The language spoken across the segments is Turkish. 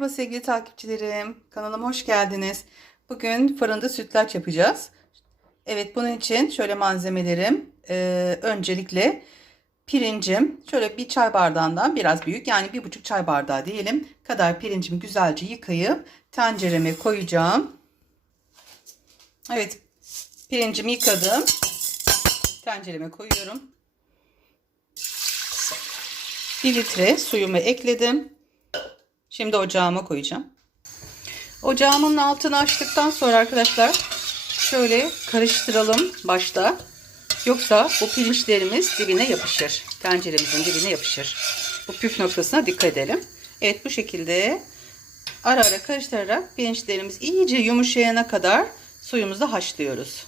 Merhaba sevgili takipçilerim. Kanalıma hoş geldiniz. Bugün fırında sütlaç yapacağız. Evet bunun için şöyle malzemelerim. Ee, öncelikle pirincim. Şöyle bir çay bardağından biraz büyük yani bir buçuk çay bardağı diyelim. Kadar pirincimi güzelce yıkayıp tencereme koyacağım. Evet pirincimi yıkadım. Tencereme koyuyorum. 1 litre suyumu ekledim. Şimdi ocağıma koyacağım. Ocağımın altını açtıktan sonra arkadaşlar şöyle karıştıralım başta. Yoksa bu pirinçlerimiz dibine yapışır. Tenceremizin dibine yapışır. Bu püf noktasına dikkat edelim. Evet bu şekilde ara ara karıştırarak pirinçlerimiz iyice yumuşayana kadar suyumuzu haşlıyoruz.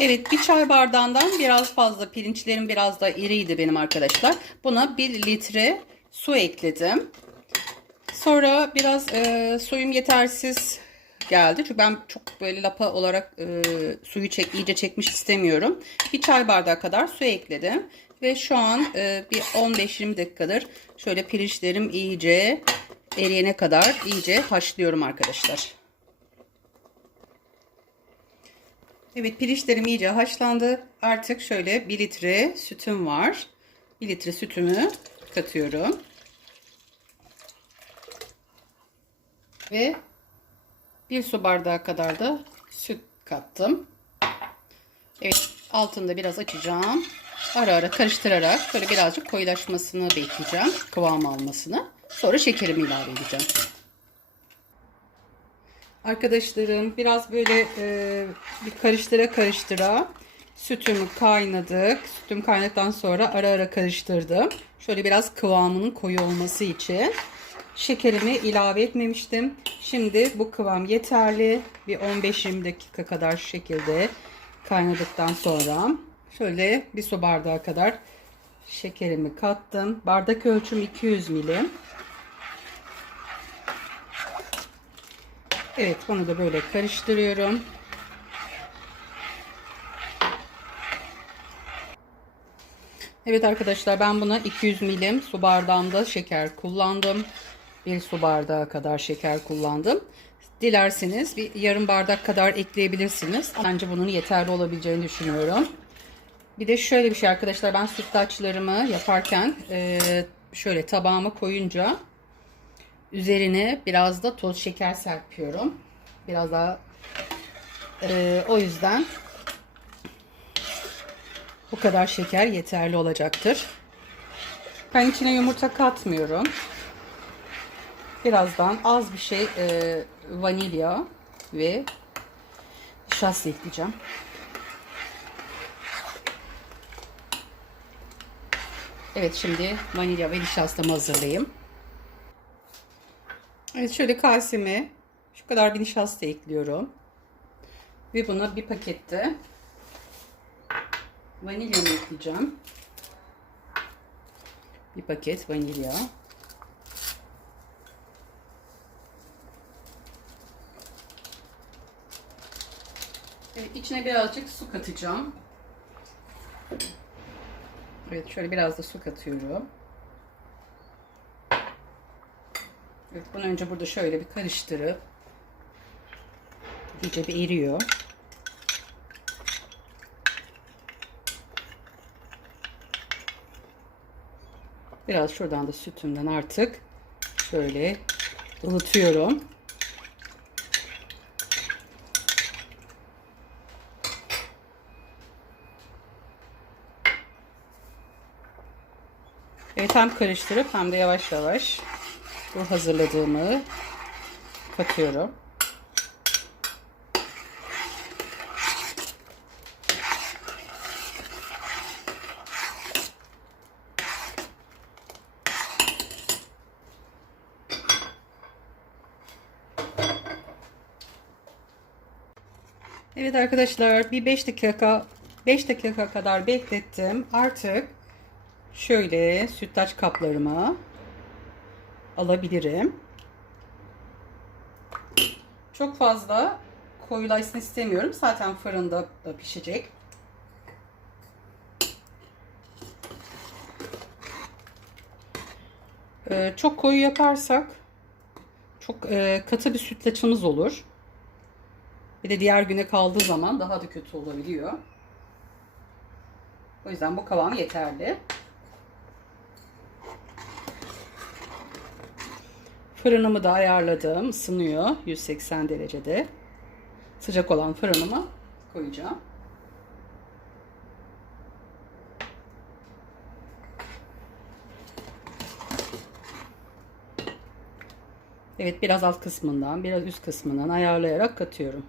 Evet bir çay bardağından biraz fazla pirinçlerim biraz da iriydi benim arkadaşlar. Buna 1 litre su ekledim. Sonra biraz e, suyum yetersiz geldi. Çünkü ben çok böyle lapa olarak e, suyu çek, iyice çekmiş istemiyorum. Bir çay bardağı kadar su ekledim. Ve şu an e, bir 15-20 dakikadır şöyle pirinçlerim iyice eriyene kadar iyice haşlıyorum arkadaşlar. Evet pirinçlerim iyice haşlandı. Artık şöyle 1 litre sütüm var. 1 litre sütümü katıyorum. Ve 1 su bardağı kadar da süt kattım. Evet altında biraz açacağım. Ara ara karıştırarak böyle birazcık koyulaşmasını bekleyeceğim. Kıvam almasını. Sonra şekerimi ilave edeceğim. Arkadaşlarım biraz böyle e, bir karıştıra karıştıra sütümü kaynadık. Sütüm kaynadıktan sonra ara ara karıştırdım. Şöyle biraz kıvamının koyu olması için şekerimi ilave etmemiştim. Şimdi bu kıvam yeterli. Bir 15-20 dakika kadar şu şekilde kaynadıktan sonra şöyle bir su bardağı kadar şekerimi kattım. Bardak ölçüm 200 milim. Evet bunu da böyle karıştırıyorum. Evet arkadaşlar ben buna 200 milim su bardağımda şeker kullandım. Bir su bardağı kadar şeker kullandım. Dilerseniz bir yarım bardak kadar ekleyebilirsiniz. Bence bunun yeterli olabileceğini düşünüyorum. Bir de şöyle bir şey arkadaşlar ben sütlaçlarımı yaparken şöyle tabağıma koyunca Üzerine biraz da toz şeker serpiyorum. Biraz daha e, o yüzden bu kadar şeker yeterli olacaktır. Ben içine yumurta katmıyorum. Birazdan az bir şey e, vanilya ve nişasta ekleyeceğim. Evet şimdi vanilya ve nişastamı hazırlayayım. Evet şöyle kaseme şu kadar bir nişasta ekliyorum. Ve buna bir pakette vanilyamı ekleyeceğim. Bir paket vanilya. Evet, içine birazcık su katacağım. Evet şöyle biraz da su katıyorum. Evet, bunu önce burada şöyle bir karıştırıp iyice bir eriyor. Biraz şuradan da sütümden artık şöyle ılıtıyorum. Evet hem karıştırıp hem de yavaş yavaş bu hazırladığımı katıyorum. Evet arkadaşlar bir 5 dakika 5 dakika kadar beklettim. Artık şöyle sütlaç kaplarımı alabilirim. Çok fazla koyulaşsın istemiyorum. Zaten fırında da pişecek. Ee, çok koyu yaparsak çok e, katı bir sütlaçımız olur. Bir de diğer güne kaldığı zaman daha da kötü olabiliyor. O yüzden bu kıvam yeterli. Fırınımı da ayarladım. ısınıyor 180 derecede. Sıcak olan fırınıma koyacağım. Evet biraz alt kısmından biraz üst kısmından ayarlayarak katıyorum.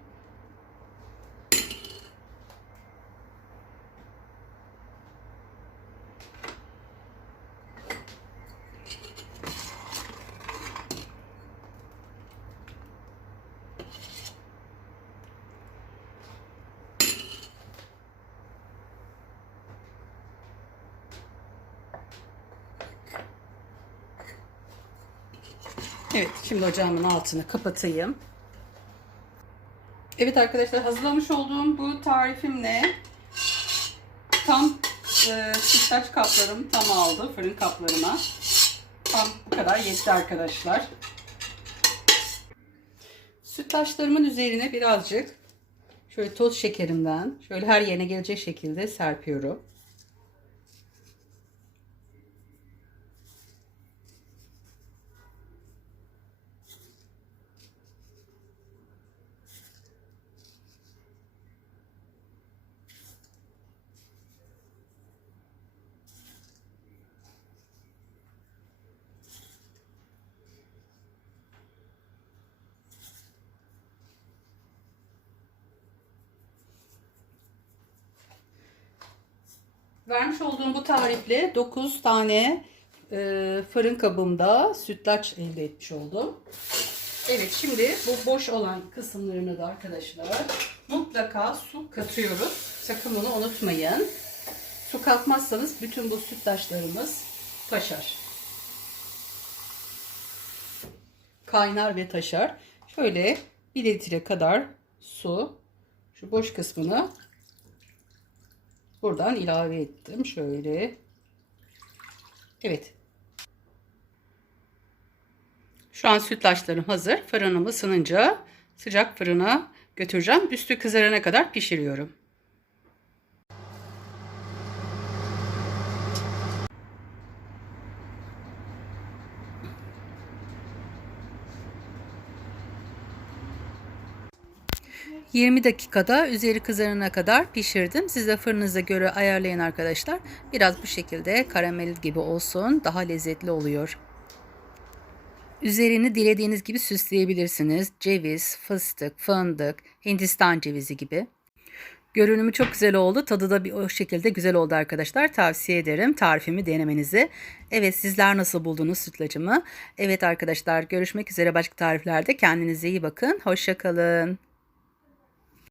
Evet şimdi ocağımın altını kapatayım. Evet arkadaşlar hazırlamış olduğum bu tarifimle tam e, sütlaç kaplarım tam aldı fırın kaplarıma. Tam bu kadar yetti arkadaşlar. Sütlaçlarımın üzerine birazcık şöyle toz şekerimden şöyle her yerine gelecek şekilde serpiyorum. Vermiş olduğum bu tarifle 9 tane e, fırın kabımda sütlaç elde etmiş oldum. Evet şimdi bu boş olan kısımlarını da arkadaşlar mutlaka su katıyoruz. Sakın bunu unutmayın. Su katmazsanız bütün bu sütlaçlarımız taşar. Kaynar ve taşar. Şöyle 1 litre kadar su şu boş kısmını buradan ilave ettim. Şöyle. Evet. Şu an sütlaçlarım hazır. Fırınım ısınınca sıcak fırına götüreceğim. Üstü kızarana kadar pişiriyorum. ...20 dakikada üzeri kızarana kadar pişirdim. Siz de fırınıza göre ayarlayın arkadaşlar. Biraz bu şekilde karamel gibi olsun. Daha lezzetli oluyor. Üzerini dilediğiniz gibi süsleyebilirsiniz. Ceviz, fıstık, fındık, hindistan cevizi gibi. Görünümü çok güzel oldu. Tadı da bir o şekilde güzel oldu arkadaşlar. Tavsiye ederim tarifimi denemenizi. Evet sizler nasıl buldunuz sütlacımı? Evet arkadaşlar görüşmek üzere başka tariflerde. Kendinize iyi bakın. Hoşçakalın.